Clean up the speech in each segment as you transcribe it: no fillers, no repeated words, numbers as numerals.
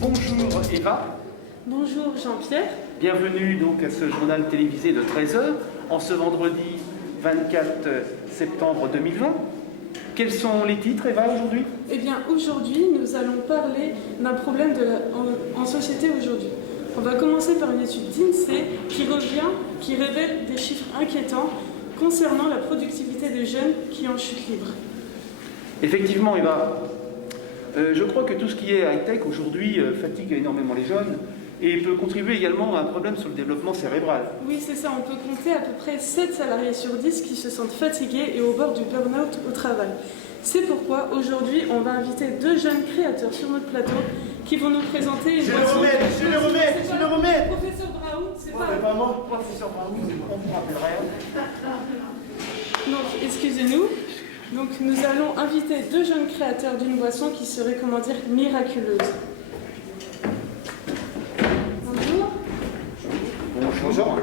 Bonjour Eva. Bonjour Jean-Pierre. Bienvenue donc à ce journal télévisé de 13 h en ce vendredi 24 septembre 2020. Quels sont les titres Eva aujourd'hui? Eh bien aujourd'hui nous allons parler d'un problème en société aujourd'hui. On va commencer par une étude d'INSEE qui révèle des chiffres inquiétants concernant la productivité des jeunes qui en chute libre. Effectivement Eva, je crois que tout ce qui est high-tech aujourd'hui fatigue énormément les jeunes et peut contribuer également à un problème sur le développement cérébral. Oui, c'est ça, on peut compter à peu près 7 salariés sur 10 qui se sentent fatigués et au bord du burn-out au travail. C'est pourquoi aujourd'hui on va inviter 2 jeunes créateurs sur notre plateau qui vont nous présenter une boisson. Je le remets. Professeur Braun, c'est pas... C'est pas moi. Professeur Braun, on vous rappellerait. Donc, excusez-nous. Donc, nous allons inviter 2 jeunes créateurs d'une boisson qui serait, comment dire, miraculeuse. Bonjour. Bonjour.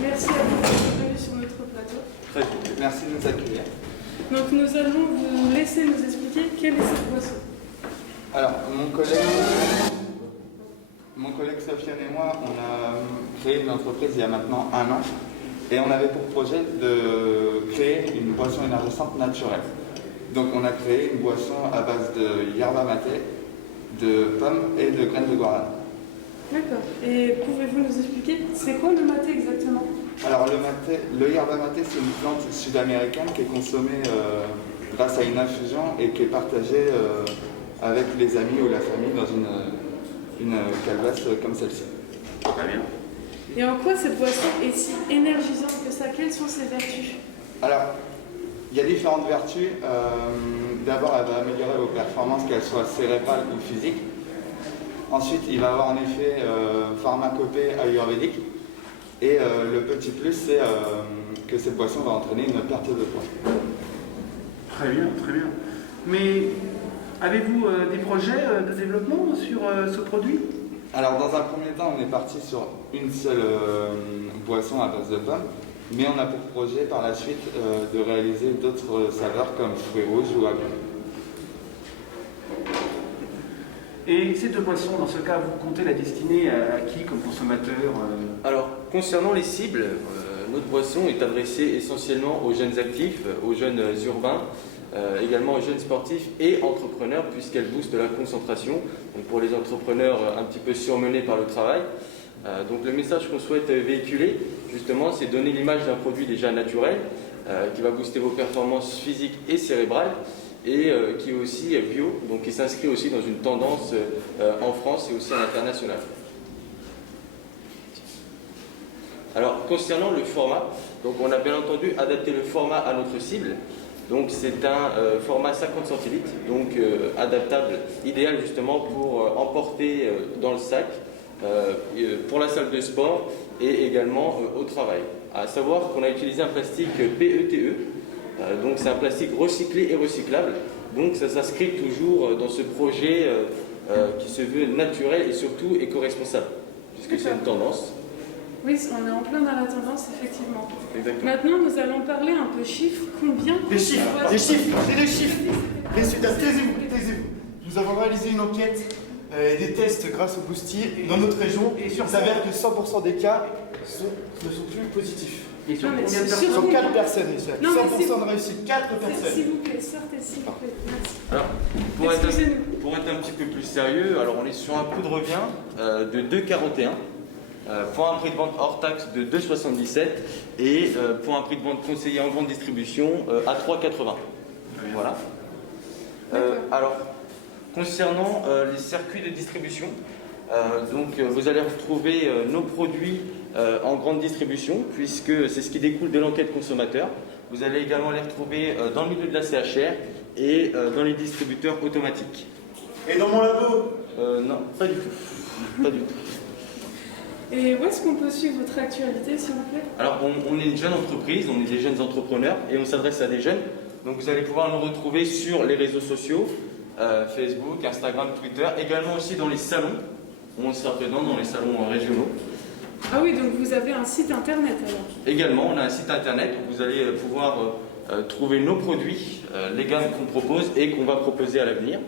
Merci à vous d'être venus sur notre plateau. Très bien. Merci de nous accueillir. Donc, nous allons vous laisser nous expliquer quelle est cette boisson. Alors, mon collègue Sofiane et moi, on a créé une entreprise il y a maintenant 1 an. Et on avait pour projet de créer une boisson énergisante naturelle. Donc on a créé une boisson à base de yerba maté, de pommes et de graines de guarana. D'accord. Et pouvez-vous nous expliquer c'est quoi le maté exactement? Alors le yerba maté, c'est une plante sud-américaine qui est consommée grâce à une infusion et qui est partagée avec les amis ou la famille dans une calebasse comme celle-ci. Très bien. Et en quoi cette boisson est si énergisante que ça? Quelles sont ses vertus? Alors, il y a différentes vertus. D'abord, elle va améliorer vos performances, qu'elles soient cérébrales ou physiques. Ensuite, il va avoir un effet pharmacopée ayurvédique. Et le petit plus, c'est que cette boisson va entraîner une perte de poids. Très bien, très bien. Mais avez-vous des projets de développement sur ce produit? Alors, dans un premier temps, on est parti sur une seule boisson à base de pommes, mais on a pour projet par la suite de réaliser d'autres saveurs comme fruits rouges ou agrumes. Et ces 2 boissons, dans ce cas, vous comptez la destiner à qui comme consommateur? Alors, concernant les cibles, notre boisson est adressée essentiellement aux jeunes actifs, aux jeunes urbains, également aux jeunes sportifs et entrepreneurs, puisqu'elle booste la concentration. Donc pour les entrepreneurs un petit peu surmenés par le travail. Donc le message qu'on souhaite véhiculer, justement, c'est donner l'image d'un produit déjà naturel, qui va booster vos performances physiques et cérébrales, et qui est aussi bio, donc qui s'inscrit aussi dans une tendance en France et aussi à l'international. Alors, concernant le format, donc on a bien entendu adapté le format à notre cible. Donc c'est un format 50 centilitres, donc adaptable, idéal justement pour emporter dans le sac, pour la salle de sport et également au travail. À savoir qu'on a utilisé un plastique PETE, donc c'est un plastique recyclé et recyclable. Donc ça s'inscrit toujours dans ce projet qui se veut naturel et surtout éco-responsable, puisque c'est une tendance. Oui, on est en plein dans la tendance, effectivement. Exactement. Maintenant, nous allons parler un peu chiffres. Combien Des chiffres, c'est des chiffres. Messieurs, taisez-vous. Nous avons réalisé une enquête et des tests grâce au Boosti dans notre région. Et il s'avère que 100% des cas ne sont plus positifs. Et sur Non, mais combien de sur- personnes? Sur 4 personnes, messieurs. Non, mais 100% de réussite, 4 personnes. S'il vous plaît, sortez, s'il vous plaît. Merci. Alors, Excusez-nous. pour être un petit peu plus sérieux, alors on est sur un coût de revient de 2,41 pour un prix de vente hors taxe de 2,77 et pour un prix de vente conseillé en grande distribution à 3,80. Voilà. Alors, concernant les circuits de distribution, donc vous allez retrouver nos produits en grande distribution, puisque c'est ce qui découle de l'enquête consommateur. Vous allez également les retrouver dans le milieu de la CHR et dans les distributeurs automatiques. Et dans mon labo? Non, pas du tout. Pas du tout. Et où est-ce qu'on peut suivre votre actualité, s'il vous plaît? Alors, on est une jeune entreprise, on est des jeunes entrepreneurs et on s'adresse à des jeunes. Donc, vous allez pouvoir nous retrouver sur les réseaux sociaux, Facebook, Instagram, Twitter, également aussi dans les salons. On sera présent dans les salons régionaux. Ah oui, donc vous avez un site internet alors? Également, on a un site internet où vous allez pouvoir trouver nos produits, les gammes qu'on propose et qu'on va proposer à l'avenir.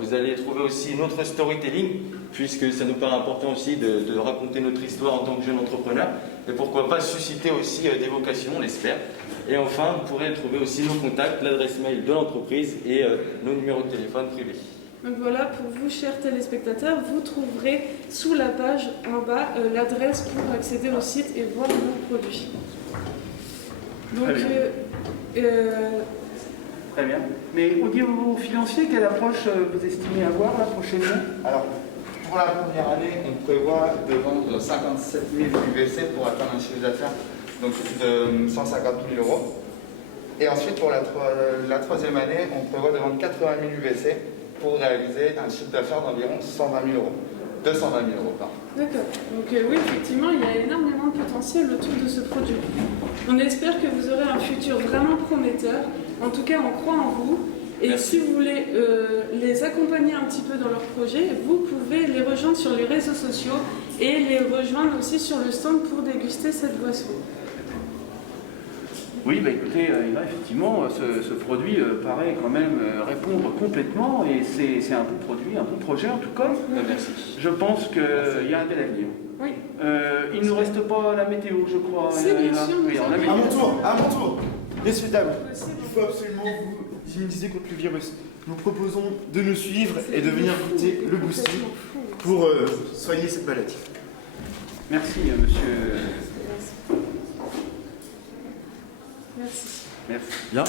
Vous allez trouver aussi notre storytelling, puisque ça nous paraît important aussi de raconter notre histoire en tant que jeune entrepreneur, et pourquoi pas susciter aussi des vocations, on l'espère. Et enfin, vous pourrez trouver aussi nos contacts, l'adresse mail de l'entreprise et nos numéros de téléphone privés. Donc voilà, pour vous, chers téléspectateurs, vous trouverez sous la page en bas l'adresse pour accéder au site et voir nos produits. Donc, Très bien. Très bien. Mais au niveau financier, quelle approche vous estimez avoir là prochainement? Alors, pour la première année, on prévoit de vendre 57 000 UVC pour atteindre un chiffre d'affaires donc de 150 000 euros. Et ensuite, pour la troisième année, on prévoit de vendre 80 000 UVC pour réaliser un chiffre d'affaires d'environ 120 000 euros. 220 000 euros, pardon. d'accord. Donc oui, effectivement, il y a énormément de potentiel autour de ce produit. On espère que vous aurez un futur vraiment prometteur. En tout cas, on croit en vous. Et Merci. si vous voulez les accompagner un petit peu dans leur projet, vous pouvez les rejoindre sur les réseaux sociaux et les rejoindre aussi sur le stand pour déguster cette boisson. Oui, bah écoutez, là, effectivement, ce produit paraît quand même répondre complètement et c'est un bon produit, un bon projet en tout cas. Merci. Je pense qu'il y a un bel avenir. Oui. Il ne nous reste pas la météo, je crois. Si, bien Eva. sûr, nous Oui, alors, la avons- météo. À mon tour, messieurs, dames, Possible. il faut absolument vous immuniser contre le virus. Nous proposons de nous suivre et de venir goûter le Boosty Complètement fou. pour soigner cette maladie. Merci, monsieur. Merci. Merci. Bien.